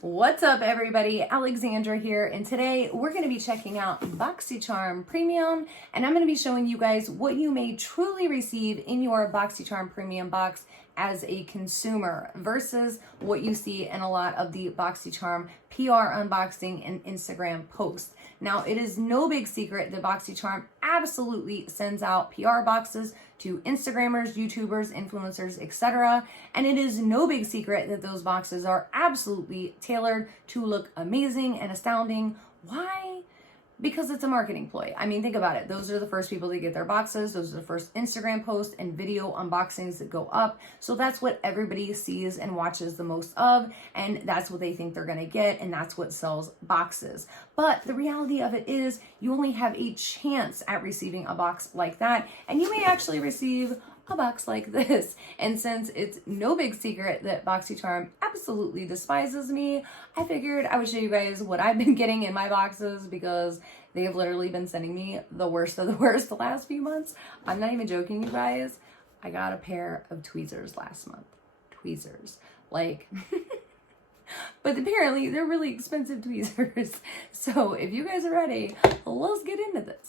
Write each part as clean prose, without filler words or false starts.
What's up, everybody? Alexandra here, and today we're going to be checking out BoxyCharm Premium, and I'm going to be showing you guys what you may truly receive in your BoxyCharm Premium box as a consumer versus what you see in a lot of the BoxyCharm PR unboxing and Instagram posts. Now, it is no big secret that BoxyCharm absolutely sends out PR boxes to Instagrammers, YouTubers, influencers, etc. And it is no big secret that those boxes are absolutely tailored to look amazing and astounding. Why? Because it's a marketing ploy. I mean, think about it. Those are the first people that get their boxes. Those are the first Instagram posts and video unboxings that go up. So that's what everybody sees and watches the most of. And that's what they think they're going to get. And that's what sells boxes. But the reality of it is you only have a chance at receiving a box like that. And you may actually receive a box like this. And since it's no big secret that BoxyCharm absolutely despises me, I figured I would show you guys what I've been getting in my boxes because they have literally been sending me the worst of the worst the last few months. I'm not even joking, you guys. I got a pair of tweezers last month. Tweezers. Like... But apparently they're really expensive tweezers. So if you guys are ready, let's get into this.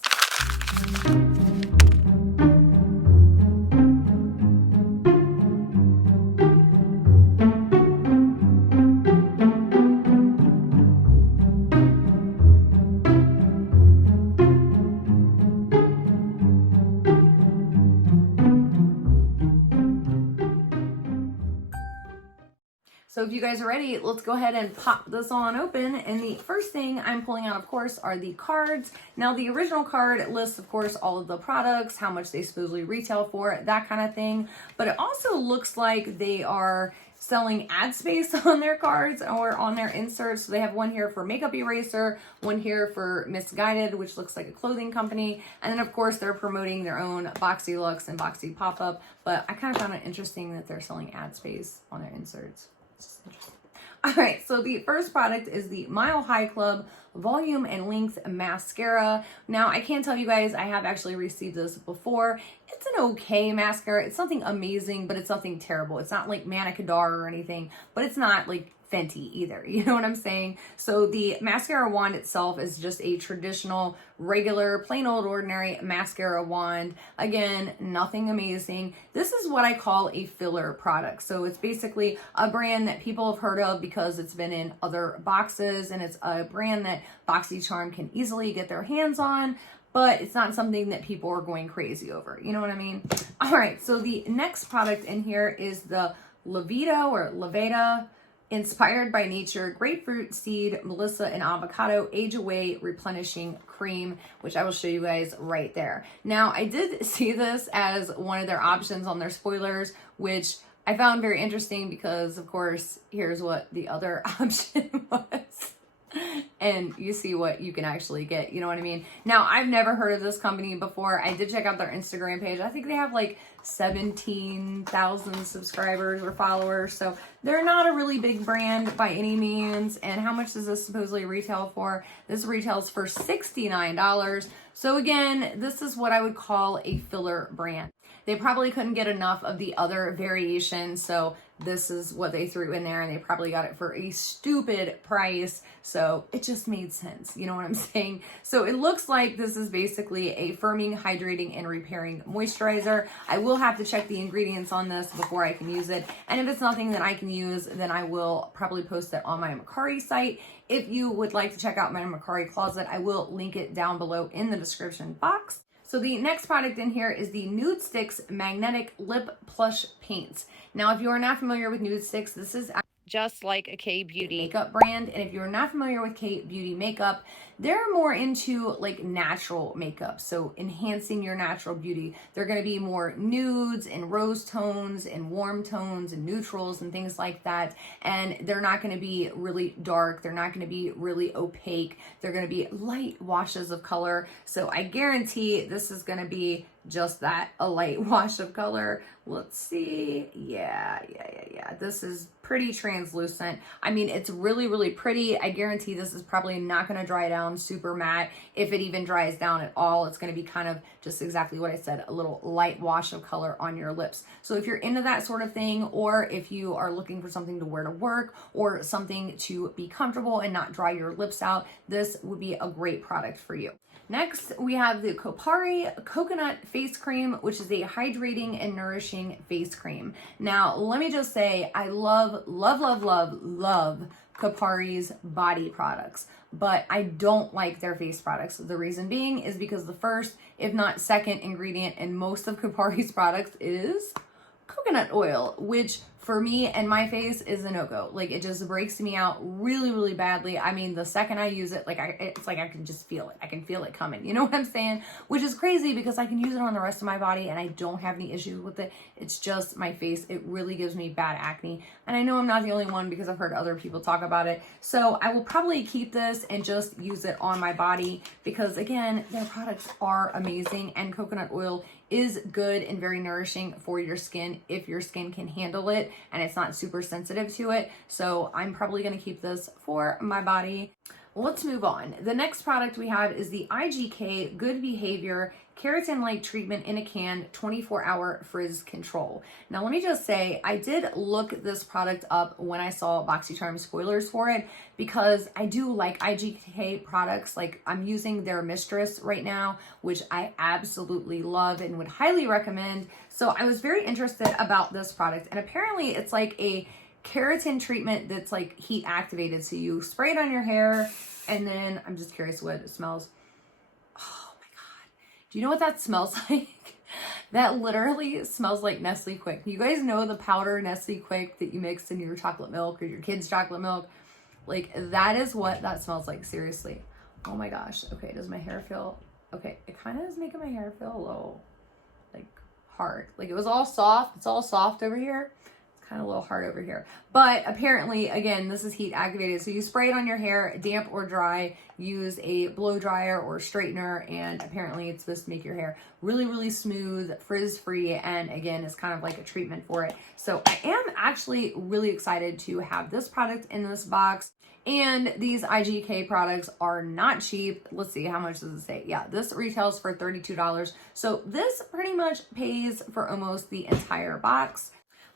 So if you guys are ready, let's go ahead and pop this on open. And the first thing I'm pulling out, of course, are the cards. Now, the original card lists, of course, all of the products, how much they supposedly retail for, that kind of thing. But it also looks like they are selling ad space on their cards or on their inserts. So they have one here for Makeup Eraser, one here for Misguided, which looks like a clothing company. And then, of course, they're promoting their own Boxy Lux and Boxy Pop-Up. But I kind of found it interesting that they're selling ad space on their inserts. All right, so the first product is the Mile High Club Volume and Length Mascara. Now, I can't tell you guys, I have actually received this before. It's an okay mascara. It's nothing amazing, but it's nothing terrible. It's not like Manna Kadar or anything, but it's not like Fenty either. You know what I'm saying? So the mascara wand itself is just a traditional, regular, plain old ordinary mascara wand. Again, nothing amazing. This is what I call a filler product. So it's basically a brand that people have heard of because it's been in other boxes, and it's a brand that BoxyCharm can easily get their hands on, but it's not something that people are going crazy over. You know what I mean? All right, so the next product in here is the Levita Inspired by Nature Grapefruit Seed, Melissa, and Avocado Age Away Replenishing Cream, which I will show you guys right there. Now, I did see this as one of their options on their spoilers, which I found very interesting because, of course, here's what the other option was. And you see what you can actually get, you know what I mean? Now, I've never heard of this company before. I did check out their Instagram page. I think they have like 17,000 subscribers or followers. So they're not a really big brand by any means. And how much does this supposedly retail for? This retails for $69. So again, this is what I would call a filler brand. They probably couldn't get enough of the other variations, so this is what they threw in there, and they probably got it for a stupid price, so it just made sense. You know what I'm saying? So it looks like this is basically a firming, hydrating, and repairing moisturizer. I will have to check the ingredients on this before I can use it, and if it's nothing that I can use, then I will probably post it on my Macari site. If you would like to check out my Macari closet, I will link it down below in the description box. So the next product in here is the Nude Sticks Magnetic Lip Plush Paints. Now, if you are not familiar with Nude Sticks, this is just like a K-Beauty makeup brand. And if you're not familiar with K-Beauty makeup, they're more into like natural makeup. So enhancing your natural beauty. They're going to be more nudes and rose tones and warm tones and neutrals and things like that. And they're not going to be really dark. They're not going to be really opaque. They're going to be light washes of color. So I guarantee this is going to be just that, a light wash of color. Let's see. Yeah. This is pretty translucent. I mean, it's really, really pretty. I guarantee this is probably not going to dry down super matte. If it even dries down at all, it's going to be kind of just exactly what I said, a little light wash of color on your lips. So if you're into that sort of thing, or if you are looking for something to wear to work or something to be comfortable and not dry your lips out, this would be a great product for you. Next, we have the Kopari Coconut Face Cream, which is a hydrating and nourishing face cream. Now, let me just say, I love Kopari's body products, but I don't like their face products. The reason being is because the first, if not second ingredient in most of Kopari's products is coconut oil, which for me and my face is a no-go. Like, it just breaks me out really, really badly. I mean, the second I use it, it's like I can just feel it. I can feel it coming. You know what I'm saying? Which is crazy because I can use it on the rest of my body and I don't have any issues with it. It's just my face. It really gives me bad acne. And I know I'm not the only one because I've heard other people talk about it. So I will probably keep this and just use it on my body because, again, their products are amazing, and coconut oil is good and very nourishing for your skin if your skin can handle it and it's not super sensitive to it. So I'm probably going to keep this for my body. Let's move on. The next product we have is the IGK Good Behavior Keratin Light Treatment in a Can 24-Hour Frizz Control. Now, let me just say, I did look this product up when I saw BoxyCharm spoilers for it because I do like IGK products. Like, I'm using their Mistress right now, which I absolutely love and would highly recommend. So I was very interested about this product, and apparently it's like a keratin treatment that's like heat activated. So you spray it on your hair, and then I'm just curious what it smells. Oh my God. Do you know what that smells like? That literally smells like Nestle Quick. You guys know the powder Nestle Quick that you mix in your chocolate milk or your kids' chocolate milk? Like, that is what that smells like, seriously. Oh my gosh. Okay, does my hair feel... Okay, it kind of is making my hair feel a little, like, hard. Like, it was all soft. It's all soft over here. Kind of a little hard over here. But apparently, again, this is heat activated. So you spray it on your hair, damp or dry, use a blow dryer or straightener, and apparently it's supposed to make your hair really, really smooth, frizz-free, and again, it's kind of like a treatment for it. So I am actually really excited to have this product in this box. And these IGK products are not cheap. Let's see, how much does it say? Yeah, this retails for $32. So this pretty much pays for almost the entire box.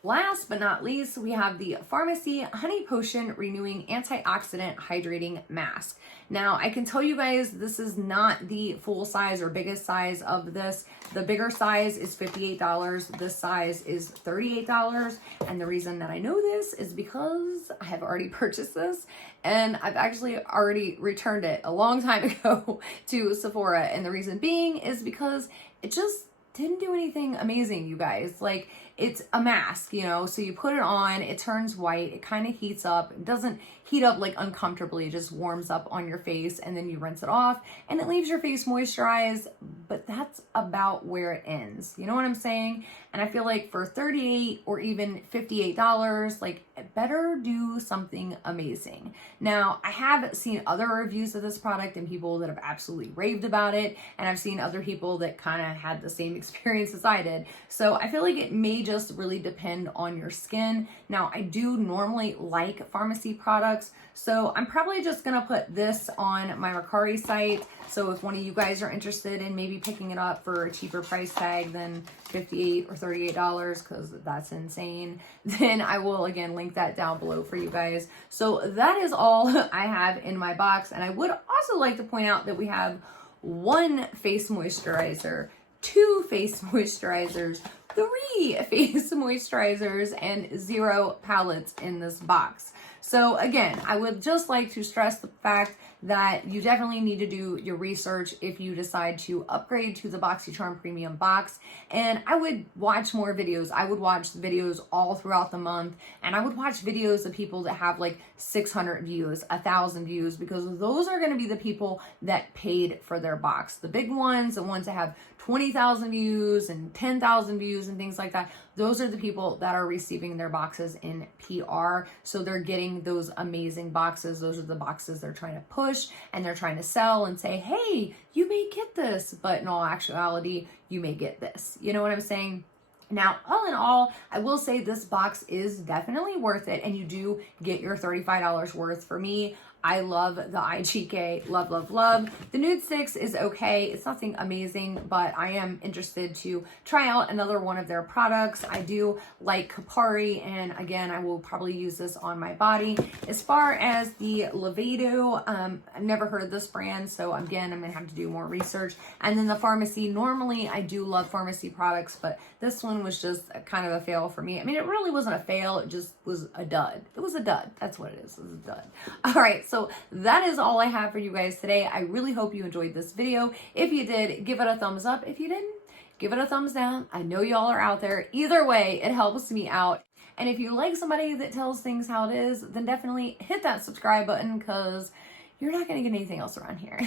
Last but not least, we have the Pharmacy Honey Potion Renewing Antioxidant Hydrating Mask. Now, I can tell you guys this is not the full size or biggest size of this. The bigger size is $58. This size is $38. And the reason that I know this is because I have already purchased this, and I've actually already returned it a long time ago to Sephora. And the reason being is because it just didn't do anything amazing, you guys. Like, it's a mask, you know, so you put it on, it turns white, it kind of heats up. It doesn't heat up like uncomfortably, it just warms up on your face, and then you rinse it off and it leaves your face moisturized, but that's about where it ends. You know what I'm saying? And I feel like for $38 or even $58, like, it better do something amazing. Now, I have seen other reviews of this product and people that have absolutely raved about it, and I've seen other people that kind of had the same experience as I did. So I feel like it may just really depend on your skin. Now, I do normally like pharmacy products, so I'm probably just gonna put this on my Mercari site. So if one of you guys are interested in maybe picking it up for a cheaper price tag than $58 or $38, because that's insane, then I will again link that down below for you guys. So that is all I have in my box. And I would also like to point out that we have 1 face moisturizer, 2 face moisturizers, 3 face moisturizers, and 0 palettes in this box. So again, I would just like to stress the fact that you definitely need to do your research if you decide to upgrade to the BoxyCharm Premium Box. And I would watch more videos. I would watch videos all throughout the month, and I would watch videos of people that have like 600 views, 1,000 views, because those are going to be the people that paid for their box. The big ones, the ones that have 20,000 views and 10,000 views and things like that, those are the people that are receiving their boxes in PR. So they're getting those amazing boxes. Those are the boxes they're trying to push. push and they're trying to sell and say, hey, you may get this, but in all actuality, you may get this. You know what I'm saying? Now, all in all, I will say this box is definitely worth it, and you do get your $35 worth. For me, I love the IGK, love, love, love. The Nude Sticks is okay. It's nothing amazing, but I am interested to try out another one of their products. I do like Kapari, and again, I will probably use this on my body. As far as the Levedo, I've never heard of this brand, so again, I'm gonna have to do more research. And then the Pharmacy, normally I do love Pharmacy products, but this one was just kind of a fail for me. I mean, it really wasn't a fail, it just was a dud. It was a dud, that's what it is, it was a dud. All right, so that is all I have for you guys today. I really hope you enjoyed this video. If you did, give it a thumbs up. If you didn't, give it a thumbs down. I know y'all are out there. Either way, it helps me out. And if you like somebody that tells things how it is, then definitely hit that subscribe button, because you're not going to get anything else around here.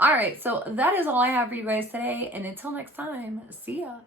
All right, so that is all I have for you guys today. And until next time, see ya.